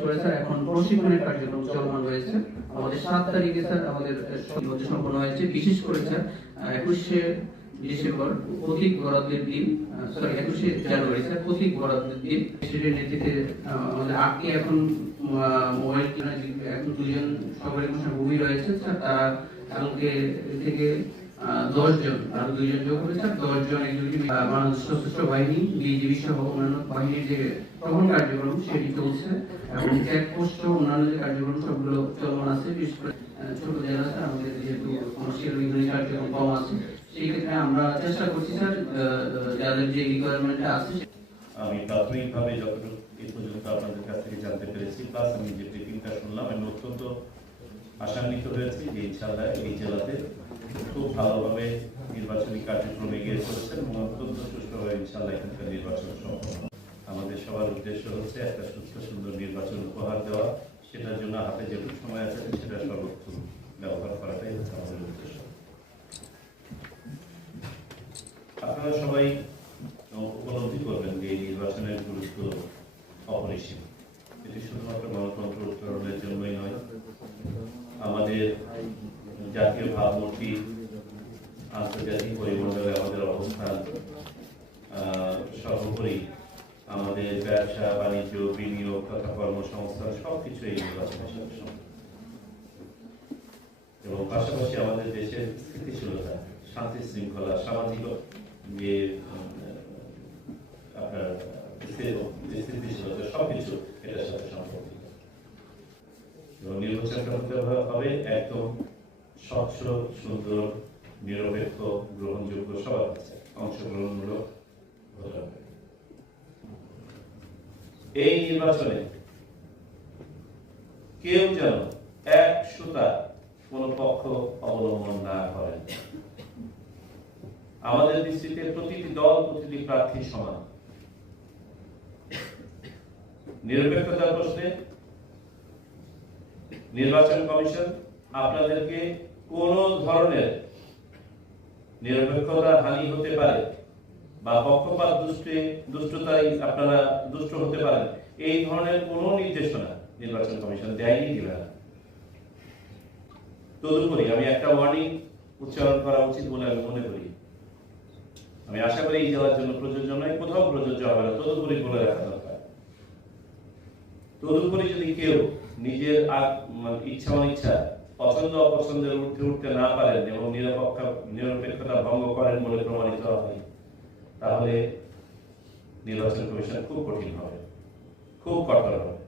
Sir এখন প্রশিক্ষণের কার্যক্রম চলমান রয়েছে। আমাদের ৭ তারিখে স্যার আমাদের সম্পন্ন হয়েছে। বিশেষ করে স্যার ২১শে ডিসেম্বর প্রতীক বরাদ্দের দিন, ২১শে জানুয়ারি স্যার প্রতীক বরাদ্দের দিন সেটির নেতৃত্বে আমাদের ৮টি এখন মোবাইল এখন ২জন সরকারি ভূমি রয়েছে স্যার। তারা কালকে থেকে ১০ জন আর ২জন যোগ করে স্যার ১০ জন বাংলাদেশ সশস্ত্র বাহিনী, বিজিবি সহ অন্যান্য বাহিনীর যে টহল কার্যক্রম সেটি চলছে এবং চেকপোস্ট অন্যান্য যে কার্যক্রম সবগুলো চলমান আছে। বিশেষ করে ছোট জেলা স্যার আমাদের যেহেতু কমার্শিয়াল বিভিন্ন কার্যক্রম কম আছে, সেই ক্ষেত্রে আমরা চেষ্টা করছি স্যার যাদের যে রিকোয়ারমেন্ট আছে। আমি প্রাথমিকভাবে যতটুকু এই পর্যন্ত আপনাদের কাছ থেকে জানতে পেরেছি, প্লাস আমি যে ব্রিফিংটা শুনলাম, আমি অত্যন্ত আশান্বিত হয়েছি যে ইনশাআল্লাহ এই জেলাতে খুব ভালোভাবে নির্বাচনী কার্যক্রম এগিয়ে চলছে এবং অত্যন্ত সুষ্ঠুভাবে ইনশাআল্লাহ এখানকার নির্বাচন সম্পন্ন। আমাদের সবার উদ্দেশ্য হচ্ছে একটা সুস্থ সুন্দর নির্বাচন উপহার দেওয়া, সেটার জন্য হাতে যেটুকু সময় আছে সেটা সর্বোত্তম ব্যবহার করাটাই হচ্ছে আমাদের উদ্দেশ্য। আপনারা সবাই উপলব্ধি করবেন যে এই নির্বাচনের গুরুত্ব অপরিসীম। এটি শুধুমাত্র গণতন্ত্র উত্তরণের জন্যই নয়, আমাদের জাতীয় ভাবমূর্তি, আন্তর্জাতিক পরিমণ্ডলে আমাদের অবস্থান, সর্বোপরি আমাদের ব্যবসা বাণিজ্য, বিনিয়োগ তথা কর্মসংস্থান সবকিছু এই নির্বাচনের সাথে সম্পর্কিত এবং পাশাপাশি আমাদের দেশের স্থিতিশীলতা, শান্তি শৃঙ্খলা, সামাজিক যে আপনার স্থিতিশীলতা সবকিছু এটার সাথে সম্পর্কিত। এবং নির্বাচনটা হতে হবে একদম স্বচ্ছ, সুন্দর, নিরপেক্ষ, গ্রহণযোগ্য, সবার কাছে অংশগ্রহণমূলক হতে হবে। এই নির্বাচনে কেউ যেন এক সুতা কোন পক্ষ অবলম্বন না করেন। আমাদের দৃষ্টিতে প্রতিটি দল, প্রতিটি প্রার্থী সমান। নিরপেক্ষতার প্রশ্নে নির্বাচন কমিশন আপনাদেরকে কোন ধরনের নিরপেক্ষতা হানি হতে পারে বা পক্ষপাত দুষ্টতায় আপনারা দুষ্ট হতে পারেন, এই ধরনের কোন নির্দেশনা নির্বাচন কমিশন দেয়নি, দিবে না। তদুপরি আমি একটা ওয়ার্নিং উচ্চারণ করা উচিত বলে আমি মনে করি। আমি আশা করি এই জেলার জন্য প্রযোজ্য নয়, কোথাও প্রযোজ্য হবে না, তদুপরি বলে রাখা দরকার। তদুপরি যদি কেউ নিজের ইচ্ছা অনিচ্ছা, পছন্দ অপছন্দের ঊর্ধ্বে উঠতে না পারেন এবং নিরপেক্ষতা ভঙ্গ করেন বলে প্রমাণিত হয়, তাহলে নির্বাচন কমিশন খুব কঠিন হবে, খুব কঠোর হবে।